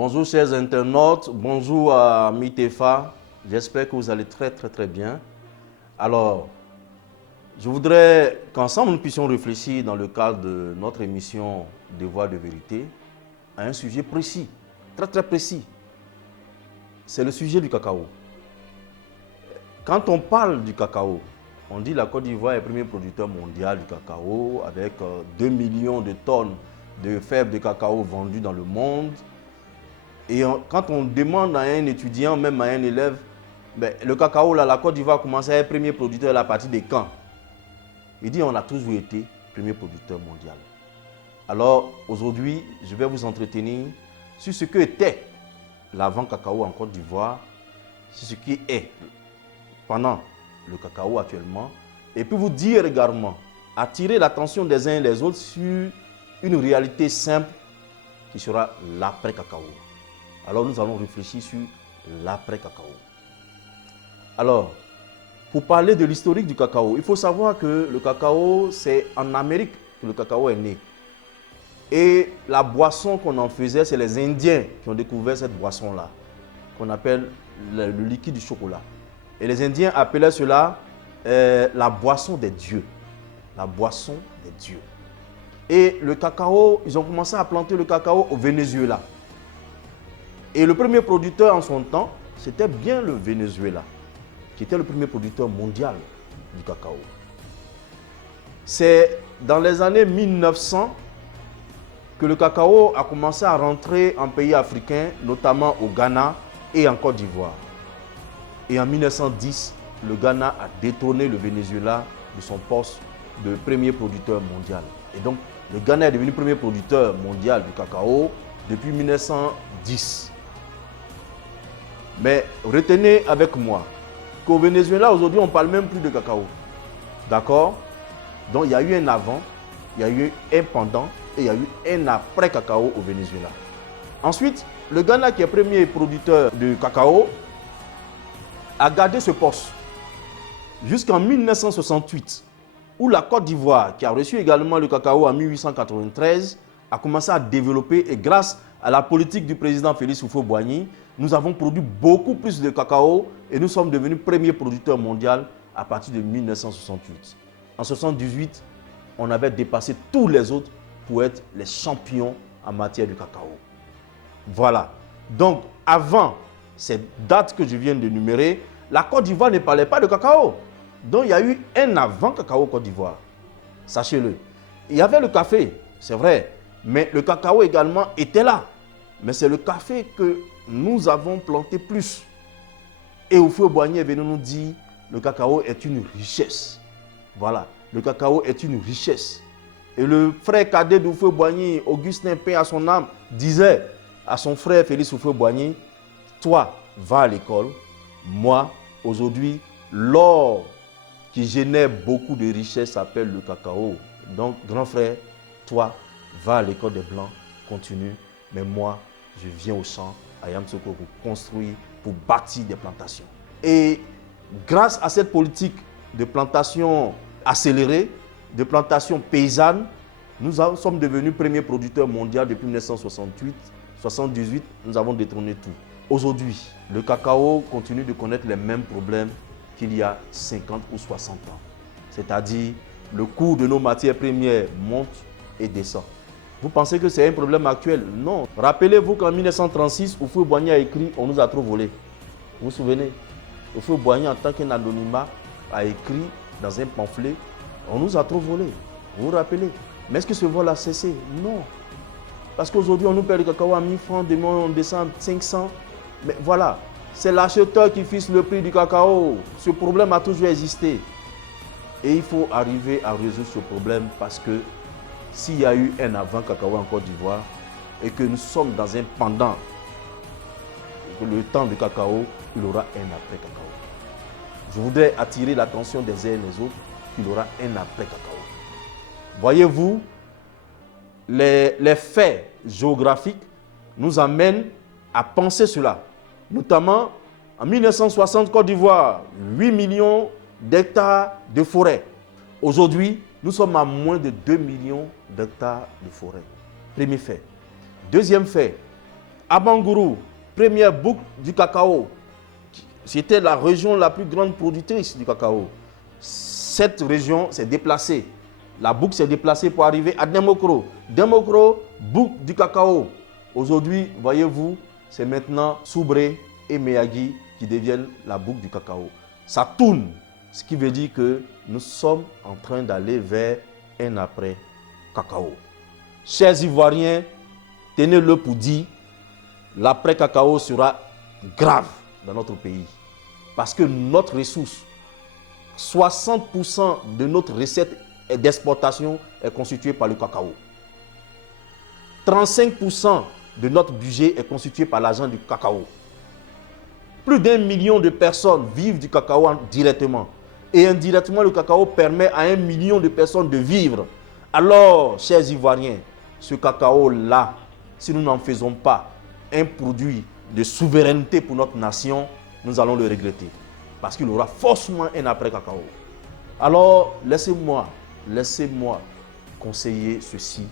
Bonjour chers internautes, bonjour à Mitefa, j'espère que vous allez très bien. Alors, je voudrais qu'ensemble nous puissions réfléchir dans le cadre de notre émission Devoir de vérité à un sujet précis, très précis. C'est le sujet du cacao. Quand on parle du cacao, on dit que la Côte d'Ivoire est le premier producteur mondial du cacao avec 2 millions de tonnes de fèves de cacao vendues dans le monde. Et quand on demande à un étudiant, même à un élève, le cacao, là, la Côte d'Ivoire a commencé à être premier producteur à partir de quand? Il dit on a toujours été premier producteur mondial. Alors aujourd'hui, je vais vous entretenir sur ce que était l'avant cacao en Côte d'Ivoire, sur ce qui est pendant le cacao actuellement, et puis vous dire également, attirer l'attention des uns et des autres sur une réalité simple qui sera l'après-cacao. Alors nous allons réfléchir sur l'après-cacao. Alors, pour parler de l'historique du cacao, il faut savoir que le cacao, c'est en Amérique que le cacao est né. Et la boisson qu'on en faisait, c'est les Indiens qui ont découvert cette boisson-là, qu'on appelle le liquide du chocolat. Et les Indiens appelaient cela la boisson des dieux. La boisson des dieux. Et le cacao, ils ont commencé à planter le cacao au Venezuela. Et le premier producteur en son temps, c'était bien le Venezuela, qui était le premier producteur mondial du cacao. C'est dans les années 1900 que le cacao a commencé à rentrer en pays africains, notamment au Ghana et en Côte d'Ivoire. Et en 1910, le Ghana a détrôné le Venezuela de son poste de premier producteur mondial. Et donc, le Ghana est devenu premier producteur mondial du cacao depuis 1910. Mais retenez avec moi qu'au Venezuela, aujourd'hui, on ne parle même plus de cacao. D'accord? Donc, il y a eu un avant, il y a eu un pendant et il y a eu un après cacao au Venezuela. Ensuite, le Ghana, qui est premier producteur de cacao, a gardé ce poste jusqu'en 1968, où la Côte d'Ivoire, qui a reçu également le cacao en 1893, a commencé à développer et grâce à la politique du président Félix Houphouët-Boigny, nous avons produit beaucoup plus de cacao et nous sommes devenus premier producteur mondial à partir de 1968. En 1978, on avait dépassé tous les autres pour être les champions en matière de cacao. Voilà. Donc, avant ces dates que je viens de numérer, la Côte d'Ivoire ne parlait pas de cacao. Donc, il y a eu un avant cacao Côte d'Ivoire. Sachez-le. Il y avait le café, c'est vrai, mais le cacao également était là. Mais c'est le café que nous avons planté plus. Et Houphouët-Boigny est venu nous dire le cacao est une richesse. Voilà, le cacao est une richesse. Et le frère cadet d'Houphouët-Boigny, Augustin Paix à son âme, disait à son frère Félix Houphouët-Boigny, toi, va à l'école. Moi, aujourd'hui, l'or qui génère beaucoup de richesses s'appelle le cacao. Donc, grand frère, toi, va à l'école des Blancs, continue. Mais moi, je viens au champ à Yamoussoukro pour construire, pour bâtir des plantations. Et grâce à cette politique de plantation accélérée, de plantation paysanne, nous sommes devenus premier producteur mondial depuis 1968. 1978, nous avons détrôné tout. Aujourd'hui, le cacao continue de connaître les mêmes problèmes qu'il y a 50 ou 60 ans. C'est-à-dire, le coût de nos matières premières monte et descend. Vous pensez que c'est un problème actuel? Non. Rappelez-vous qu'en 1936, Houphouët-Boigny a écrit « On nous a trop volé ». Vous vous souvenez? Houphouët-Boigny, en tant qu'un anonymat, a écrit dans un pamphlet « On nous a trop volé ». Vous vous rappelez? Mais est-ce que ce vol a cessé? Non. Parce qu'aujourd'hui, on nous paie le cacao à 1000 francs, demain on descend à 500. Mais voilà, c'est l'acheteur qui fixe le prix du cacao. Ce problème a toujours existé. Et il faut arriver à résoudre ce problème parce que s'il y a eu un avant cacao en Côte d'Ivoire et que nous sommes dans un pendant, le temps du cacao, il y aura un après cacao. Je voudrais attirer l'attention des uns et des autres qu'il y aura un après cacao. Voyez-vous, les faits géographiques nous amènent à penser cela. Notamment, en 1960, Côte d'Ivoire, 8 millions d'hectares de forêt. Aujourd'hui, nous sommes à moins de 2 millions d'hectares de forêt. Premier fait. Deuxième fait, Abangourou, première boucle du cacao. C'était la région la plus grande productrice du cacao. Cette région s'est déplacée. La boucle s'est déplacée pour arriver à Demokro. Demokro, boucle du cacao. Aujourd'hui, voyez-vous, c'est maintenant Soubré et Meyagi qui deviennent la boucle du cacao. Ça tourne, ce qui veut dire que nous sommes en train d'aller vers un après cacao. Chers Ivoiriens, tenez-le pour dire, l'après cacao sera grave dans notre pays. Parce que notre ressource, 60% de notre recette d'exportation est constituée par le cacao. 35% de notre budget est constitué par l'argent du cacao. Plus d'1 million de personnes vivent du cacao directement. Et indirectement, le cacao permet à 1 million de personnes de vivre. Alors, chers Ivoiriens, ce cacao-là, si nous n'en faisons pas un produit de souveraineté pour notre nation, nous allons le regretter. Parce qu'il aura forcément un après-cacao. Alors, laissez-moi conseiller ceci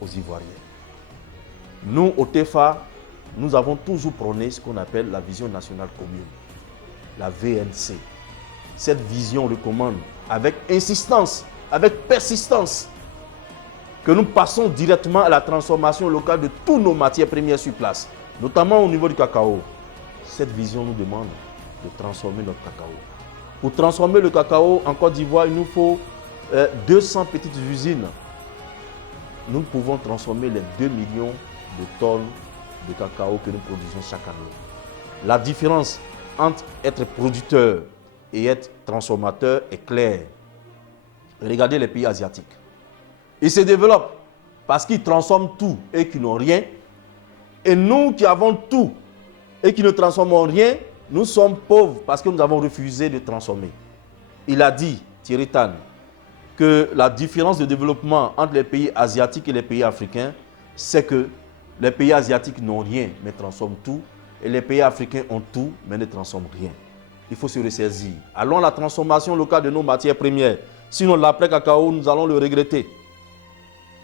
aux Ivoiriens. Nous, au TEFA, nous avons toujours prôné ce qu'on appelle la vision nationale commune, la VNC. Cette vision recommande avec insistance, avec persistance, que nous passons directement à la transformation locale de toutes nos matières premières sur place, notamment au niveau du cacao. Cette vision nous demande de transformer notre cacao. Pour transformer le cacao en Côte d'Ivoire, il nous faut 200 petites usines. Nous pouvons transformer les 2 millions de tonnes de cacao que nous produisons chaque année. La différence entre être producteur et être transformateur est claire. Regardez les pays asiatiques. Ils se développent parce qu'ils transforment tout et qu'ils n'ont rien. Et nous qui avons tout et qui ne transformons rien, nous sommes pauvres parce que nous avons refusé de transformer. Il a dit, Thierry Tan, que la différence de développement entre les pays asiatiques et les pays africains, c'est que les pays asiatiques n'ont rien, mais transforment tout. Et les pays africains ont tout, mais ne transforment rien. Il faut se ressaisir. Allons à la transformation locale de nos matières premières. Sinon, l'après-cacao, nous allons le regretter.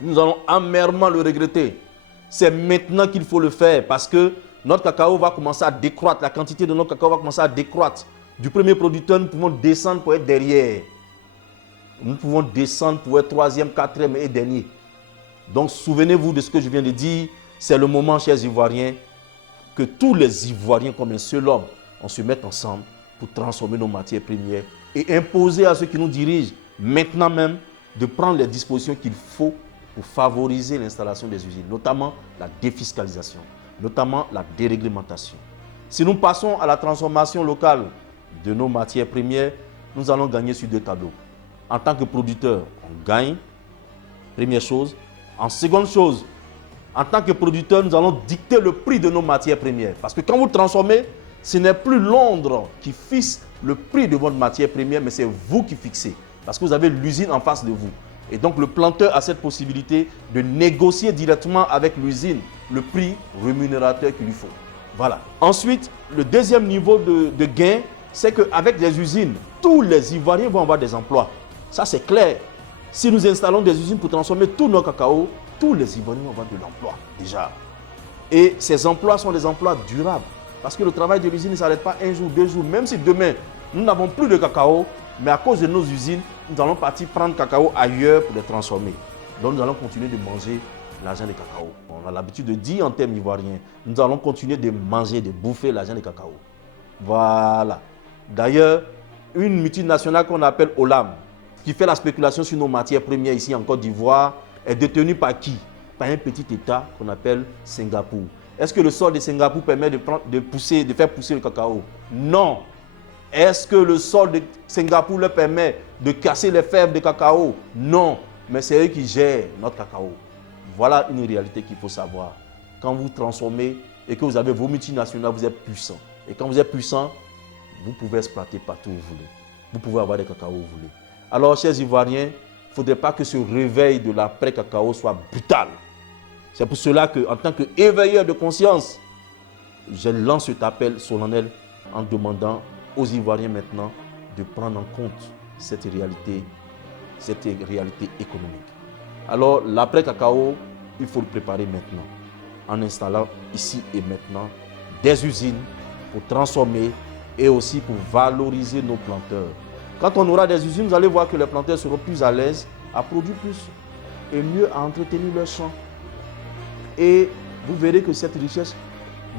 Nous allons amèrement le regretter. C'est maintenant qu'il faut le faire parce que notre cacao va commencer à décroître. La quantité de notre cacao va commencer à décroître. Du premier producteur, nous pouvons descendre pour être derrière. Nous pouvons descendre pour être troisième, quatrième et dernier. Donc, souvenez-vous de ce que je viens de dire. C'est le moment, chers Ivoiriens, que tous les Ivoiriens, comme un seul homme, on se mette ensemble pour transformer nos matières premières et imposer à ceux qui nous dirigent, maintenant même, de prendre les dispositions qu'il faut pour favoriser l'installation des usines, notamment la défiscalisation, notamment la déréglementation. Si nous passons à la transformation locale de nos matières premières, nous allons gagner sur 2 tableaux. En tant que producteur, on gagne, première chose. En seconde chose, en tant que producteur, nous allons dicter le prix de nos matières premières. Parce que quand vous transformez, ce n'est plus Londres qui fixe le prix de votre matière première, mais c'est vous qui fixez. Parce que vous avez l'usine en face de vous. Et donc le planteur a cette possibilité de négocier directement avec l'usine le prix rémunérateur qu'il lui faut. Voilà. Ensuite, le deuxième niveau de gain, c'est qu'avec les usines, tous les Ivoiriens vont avoir des emplois. Ça, c'est clair. Si nous installons des usines pour transformer tout nos cacao, tous les Ivoiriens vont avoir de l'emploi déjà. Et ces emplois sont des emplois durables. Parce que le travail de l'usine ne s'arrête pas 1 jour, 2 jours. Même si demain, nous n'avons plus de cacao, mais à cause de nos usines, nous allons partir prendre cacao ailleurs pour les transformer. Donc nous allons continuer de manger l'argent de cacao. On a l'habitude de dire en termes ivoiriens, nous allons continuer de manger, de bouffer l'argent de cacao. Voilà. D'ailleurs, une multinationale qu'on appelle Olam, qui fait la spéculation sur nos matières premières ici en Côte d'Ivoire, est détenue par qui? Par un petit État qu'on appelle Singapour. Est-ce que le sol de Singapour permet de faire pousser le cacao? Non. Est-ce que le sol de Singapour leur permet de casser les fèves de cacao? Non. Mais c'est eux qui gèrent notre cacao. Voilà une réalité qu'il faut savoir. Quand vous transformez et que vous avez vos multinationales, vous êtes puissant. Et quand vous êtes puissant, vous pouvez exploiter partout où vous voulez. Vous pouvez avoir des cacao où vous voulez. Alors, chers Ivoiriens, il ne faudrait pas que ce réveil de l'après-cacao soit brutal. C'est pour cela qu'en tant qu'éveilleur de conscience, je lance cet appel solennel en demandant aux Ivoiriens maintenant de prendre en compte cette réalité économique. Alors, l'après-cacao, il faut le préparer maintenant. en installant ici et maintenant des usines pour transformer et aussi pour valoriser nos planteurs. Quand on aura des usines, vous allez voir que les planteurs seront plus à l'aise à produire plus et mieux à entretenir leurs champs. Et vous verrez que cette richesse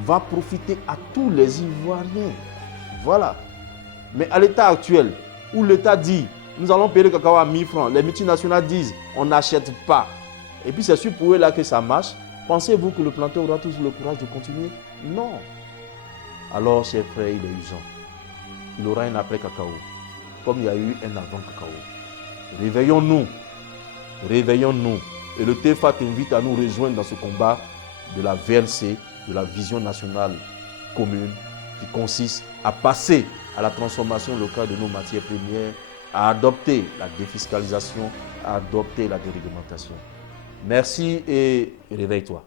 va profiter à tous les Ivoiriens. Voilà. Mais à l'état actuel, où l'État dit, nous allons payer le cacao à 1000 francs, les multinationales disent, on n'achète pas. Et puis c'est sûr pour eux là que ça marche. Pensez-vous que le planteur aura toujours le courage de continuer? Non. Alors, chers frères, il est usant. Il aura un après cacao, comme il y a eu un avant cacao. Réveillons-nous. Réveillons-nous. Et le TEFA t'invite à nous rejoindre dans ce combat de la VNC, de la vision nationale commune, qui consiste à passer à la transformation locale de nos matières premières, à adopter la défiscalisation, à adopter la déréglementation. Merci et réveille-toi.